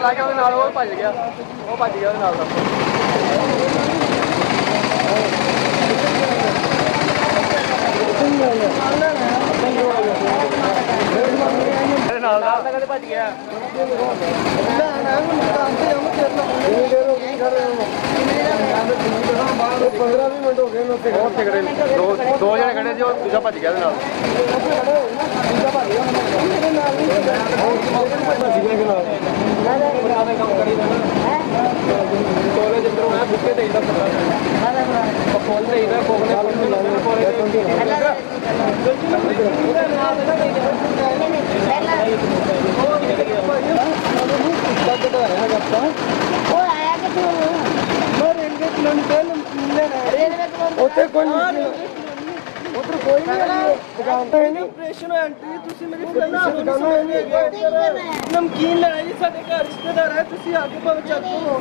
ਭੱਜ ਗਿਆ। ਉਹ ਭੱਜ ਗਿਆ ਉਹਦੇ ਨਾਲ ਦਾ। ਇਹਦੇ ਨਾਲ ਦਾ। ਕਦੇ ਭੱਜ ਗਿਆ। ਦੋ ਜਣੇ ਖੜੇ ਸੀ ਉਹ ਦੂਜਾ ਭੱਜ ਗਿਆ ਇਹਦੇ ਨਾਲ ਕਾਲਜ ਅੰਦਰੋਂ ਆਇਆ ਬੁੱਕੇ ਤੇ ਇਹਦਾ ਪਤਾ ਫੋਨ ਤੇ ਇਹਦਾ ਕੋਲ ਨੇ ਉਹ ਆਇਆ ਕਿ ਤੂੰ ਉੱਥੇ ਕੋਈ ਨਹੀਂ ਉਧਰ ਕੋਈ ਨਹੀਂ ਹੈ ਦੁਕਾਨ ਤੇ ਨਹੀਂ। ਆਪਰੇਸ਼ਨ ਐਂਟਰੀ ਤੁਸੀਂ ਮੇਰੀ ਫਰੈਂਡ ਨਮਕੀਨ ਲੈਣਾ ਜੀ ਸਾਡੇ ਘਰ ਰਿਸ਼ਤੇਦਾਰ ਹੈ ਤੁਸੀਂ ਆ ਕੇ ਭਾਵੇਂ ਚੱਕ ਲਓ।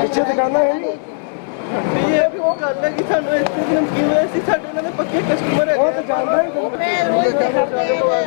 ਪਿੱਛੇ ਦੁਕਾਨਾਂ ਹੈ ਨਹੀਂ? ਇਹ ਵੀ ਉਹ ਗੱਲ ਹੈ ਕਿ ਸਾਨੂੰ ਇੱਥੇ ਨਮਕੀਨ ਹੋਏ ਸੀ ਸਾਡੇ ਦੇ ਪੱਕੇ ਕਸਟਮਰ ਉਹ ਹੈਗੇ ਤਾਂ ਜਾਣਦਾ ਹੀ ਕੋਈ। ਮੈਂ ਰੋਜ਼ ਦੇਖਦੇ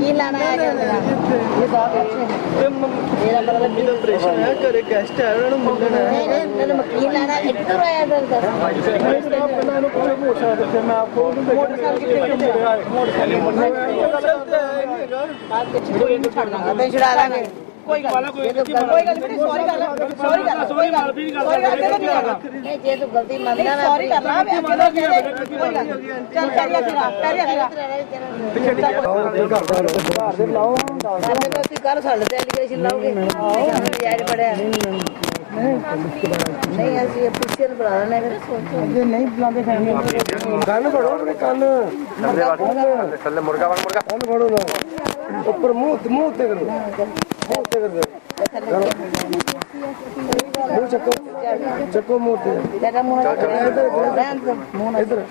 ਸੀ ਇਹ ਕਹਿੰਦਾ ਮੈਂ ਨਮਕੀਨ ਆਪਰੇਸ਼ਨ ਐਂਟਰੀ ਮੈਂ ਤਾਂ ਨਹੀਂ ਕਹਿੰਦਾ ਨਮਕੀਨ ਲਾਣਾ ਹੈ ਕਹਿੰਦਾ ਇਹ ਬਾਤ ਅੱਛੀ ਤੇ ਮੰਮੀ ਇਹਦਾ ਮਤਲਬ ਦਾ ਆਪਰੇਸ਼ਨ ਹੈ ਘਰੇ ਗੈਸਟ ਹੈ ਉਹਨਾਂ ਨੂੰ ਮਿਲਣਾ ਹੈ ਨਹੀਂ ਨਹੀਂ ਨਮਕੀਨ ਲਾਣਾ ਇੱਧਰ ਆਇਆ ਦੱਸ ਦੱਸ ਪਹਿਲਾਂ ਇਹਨੂੰ ਪੁੱਛੋ ਮੋਟਰਸਾਈਕਲ ਤੇ ਮੈਂ ਆਪਕੋ ਮੋਟਰਸਾਈਕਲ ਕਿੱਥੇ ਕਿੱਥੇ ਹੈ ਮੋਟਰਸਾਈਕਲ ਤੇ ਹੈ ਨਹੀਂ ਹੈਗਾ ਤੇ ਛੁਡਾ ਲਾਂਗੇ ਕੋਈ ਗੱਲ ਕੋਈ ਕੋਈ ਗੱਲ ਨਹੀਂ ਸੌਰੀ ਕਰ ਸੌਰੀ ਕਰ ਸੌਰੀ ਕਰ ਸੌਰੀ ਕਰ ਨਹੀਂ ਜੇ ਤੂੰ ਗਲਤੀ ਮੰਨਦਾ ਮੈਂ ਸੌਰੀ ਕਰ ਲਾ ਮੈਂ ਅੱਗੇ ਤੋਂ ਕਹਿ ਦੇ ਕੋਈ ਗੱਲ ਚੱਲ ਕਰਿਆ ਫਿਰਾ ਕਰਿਆ ਫਿਰਾ ਸਾਡੇ ਕੋਲ ਤੁਸੀਂ ਕੱਲ ਸਾਡੇ ਤੇ ਐਲੀਗੇਸ਼ਨ ਲਾਓਗੇ ਸਾਨੂੰ ਯਾਰ ਬੜਿਆ ਨਹੀਂ ਅਸੀਂ ਅਫੀਸ਼ੀਅਲ ਬੁਲਾ ਲੈਣੇ ਫਿਰ ਸੋਚੋ ਨਹੀਂ ਬੁਲਾਉਂਦੇ ਫੈਮਿਲੀ ਕੰਨ ਫੜੋ ਆਪਣੇ ਕੰਨ ਥੱਲੇ ਵਾਲ ਥੱਲੇ ਮੁਰਗਾ ਵਾਂਗ ਮੁਰਗਾ ਕੰਨ ਫੜੋ ਨਾ ਉੱਪਰ ਮੂੰਹ ਤੇ ਮੂੰਹ ਤੇ ਕਰੋ ਮੂੰਹ ਤੇ ਕਰੋ ਮੂੰਹ ਚੱਕੋ ਚੱਕੋ ਮੂੰਹ ਤੇ ਤੇਰਾ ਮੂੰਹ ਰਹਿਣ ਦੇ ਮੂੰਹ ਇੱਧਰ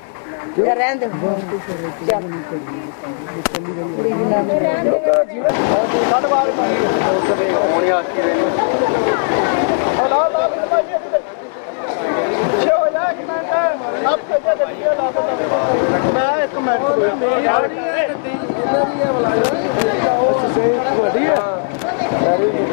ਤੇ ਰਹਿਣ ਦੇ ਚੱਲ ਹੋਣੀ ਆ ਕੀ ਦੇ ਪਿੱਛੇ ਹੋ ਜਾ ਇੱਕ ਮਿੰਟ ਆਪ ਤੇ ਜੇ ਵੀਡੀਓ ਲਾ ਸਕਦਾ ਮੈਂ ਇੱਕ ਮਿੰਟ ਇਹਨਾਂ ਦੀ ਹੈ ਬੁਲਾਇਆ ਅੱਛਾ ਸਹੀ ਤੁਹਾਡੀ ਹੈ ਵੈਰੀ ਗੁੱਡ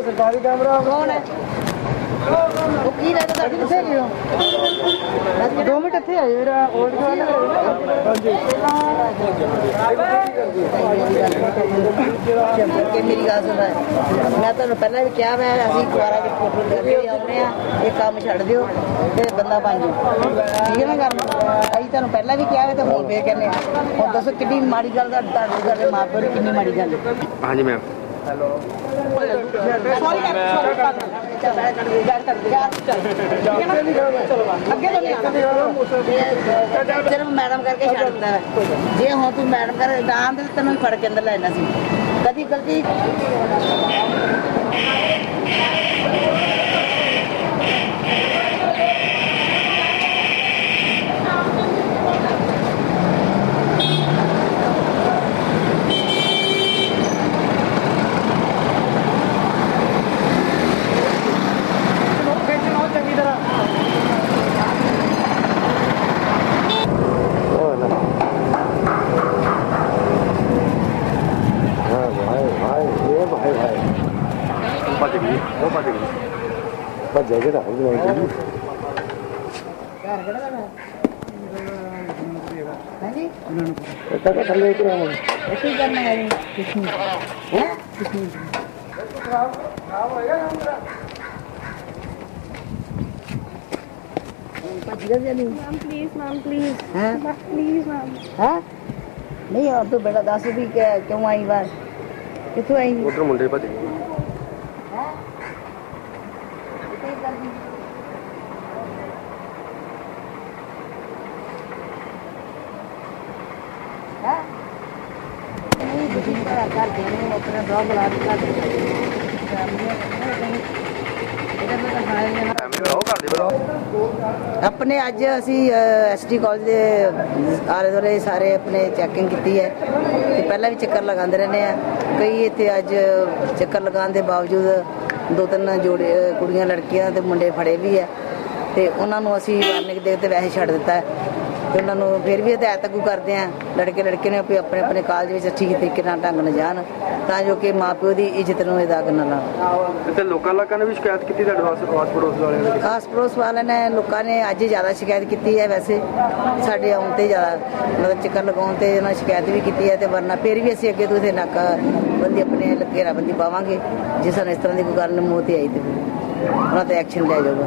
ਸਰਕਾਰੀ ਕੈਮਰਾ। ਕੌਣ ਹੈ ਉਹ ਕੀ ਲੱਗਦਾ ਤੁਹਾਡੀ ਕਿੱਥੇ ਗਏ ਹੋ ਦੋ ਮਿੰਟ ਇੱਥੇ ਆਏ ਮੇਰਾ ਓਲਡ ਕਿ ਮੇਰੀ ਗੱਲ ਸੁਣ। ਮੈਂ ਤੁਹਾਨੂੰ ਪਹਿਲਾਂ ਵੀ ਕਿਹਾ, ਮੈਂ ਅਸੀਂ ਦੁਬਾਰਾ ਵੀ ਫੋਟੋ ਕਰਕੇ ਆਉਂਦੇ ਆ ਇਹ ਕੰਮ ਛੱਡ ਦਿਓ ਤੇ ਬੰਦਾ ਬਣ ਜਾਓ ਠੀਕ ਹੈ ਨਾ ਗੱਲ? ਅਸੀਂ ਤੁਹਾਨੂੰ ਪਹਿਲਾਂ ਵੀ ਕਿਹਾ ਵੇ ਤੇ ਹੁਣ ਫੇਰ ਕਹਿੰਦੇ ਹੁਣ ਦੱਸੋ ਕਿੰਨੀ ਮਾੜੀ ਗੱਲ ਦਾ ਤੁਹਾਡੇ ਘਰ ਦੇ ਮਾਂ ਪਿਓ ਕਿੰਨੀ ਮਾੜੀ ਗੱਲ ਹਾਂਜੀ ਮੈਮ ਸੌਰੀ ਸੌਰੀ ਕਰ ਚੱਲ ਬੈਠ ਕਰ ਬੈਠ ਕਰ ਚੱਲ ਅੱਗੇ ਤੋਂ ਸਿਰਫ ਮੈਡਮ ਕਰਕੇ ਛੱਡਦਾ ਹੈ ਜੇ ਹੁਣ ਤੂੰ ਮੈਡਮ ਕਰ ਦਾਨ ਤੇ ਤੈਨੂੰ ਫੜ ਕੇ ਅੰਦਰ ਲੈਣਾ ਸੀ ਕਦੀ ਗਲਤੀ ਉਹ ਭੱਜ ਗਈ। ਭੱਜ ਭੱਜੇ ਜਿਹੜਾ ਹੋ ਗਿਆ ਹਾਂਜੀ? ਇਹ ਤਾਂ ਥੱਲੇ ਉਤਰਿਆ ਹੁਣ ਕੀ ਕਰਨਾ ਹੈ ਕੁਛ ਨਹੀਂ। ਹੈ? ਕੁਛ ਨਹੀਂ। ਭੱਜ ਗਿਆ ਜੀ ਨਹੀਂ Ma'am, please, ma'am, please. ਹੈ? Please, ma'am. ਹੈ? ਨਹੀਂ ਔਰ ਤੂੰ ਬੇਟਾ ਦੱਸ ਵੀ ਕਿ ਕਿਉਂ ਆਈ ਬਾਹਰ ਕਿੱਥੋਂ ਆਈ? ਉਧਰ ਮੁੰਡੇ ਭੱਜ ਨਹੀਂ ਤੁਸੀਂ ਘਰ ਘਰ ਦੇ ਨੇ ਆਪਣੇ ਬਲੌਗ ਬਣਾ ਕੇ ਘਰ ਦੇ ਇਹਦਾ ਬੇਟਾ ਖਾਇਆ ਜਾਣਾ ਐਵੇਂ ਆਪਣੇ ਅੱਜ ਅਸੀਂ ਐਸਟੀ ਕਾਲਜ ਦੇ ਆਲੇ ਦੁਆਲੇ ਸਾਰੇ ਆਪਣੇ ਚੈਕਿੰਗ ਕੀਤੀ ਹੈ ਤੇ ਪਹਿਲਾਂ ਵੀ ਚੱਕਰ ਲਗਾਉਂਦੇ ਰਹਿੰਦੇ ਆ ਕਈ ਇੱਥੇ ਅੱਜ ਚੱਕਰ ਲਗਾਉਣ ਦੇ ਬਾਵਜੂਦ ਦੋ ਤਿੰਨ ਜੋੜੇ ਕੁੜੀਆਂ ਲੜਕੀਆਂ ਤੇ ਮੁੰਡੇ ਫੜੇ ਵੀ ਹੈ ਤੇ ਉਹਨਾਂ ਨੂੰ ਅਸੀਂ ਵਾਰਨਿੰਗ ਦੇ ਕੇ ਵੈਸੇ ਛੱਡ ਦਿੱਤਾ ਹੈ। ਤੇ ਉਹਨਾਂ ਨੂੰ ਫਿਰ ਵੀ ਹਦਾਇਤ ਅਗੂ ਕਰਦੇ ਆ ਲੜਕੇ ਲੜਕੇ ਨੇ ਆਪਣੇ ਆਪਣੇ ਕਾਲਜ ਵਿੱਚ ਠੀਕ ਤਰੀਕੇ ਨਾਲ ਢੰਗ ਨਾਲ ਜਾਣ ਤਾਂ ਜੋ ਕਿ ਮਾਪਿਓ ਦੀ ਇੱਜ਼ਤ ਨੂੰ ਇਦਾਗ ਨਾ ਲਾਉਣ ਤੇ ਲੋਕਾਂ ਲੋਕਾਂ ਨੇ ਵੀ ਸ਼ਿਕਾਇਤ ਕੀਤੀ ਤੁਹਾਡੇ ਆਸ ਪੜੋਸ ਵਾਲਿਆਂ ਨੇ? ਆਸ ਪੜੋਸ ਵਾਲਿਆਂ ਨੇ ਲੋਕਾਂ ਨੇ ਅੱਜ ਜ਼ਿਆਦਾ ਸ਼ਿਕਾਇਤ ਕੀਤੀ ਹੈ ਵੈਸੇ। ਸਾਡੇ ਆਉਣ ਤੇ ਜ਼ਿਆਦਾ ਮਤਲਬ ਚੱਕਰ ਲਗਾਉਣ ਤੇ ਉਹਨਾਂ ਨੇ ਸ਼ਿਕਾਇਤ ਵੀ ਕੀਤੀ ਹੈ ਤੇ ਵਰਨਾ ਫਿਰ ਵੀ ਅਸੀਂ ਅੱਗੇ ਤੋਂ ਇਥੇ ਨਾਕਾ ਬੰਦੀ ਆਪਣੇ ਘੇਰਾਬੰਦੀ ਪਾਵਾਂਗੇ ਜੇ ਸਾਨੂੰ ਇਸ ਤਰ੍ਹਾਂ ਦੀ ਕੋਈ ਗੱਲ ਮੋਤੀ ਆਈ ਤੇ। ਉਹਨਾਂ ਤੇ ਐਕਸ਼ਨ ਲਿਆ ਜਾਊਗਾ।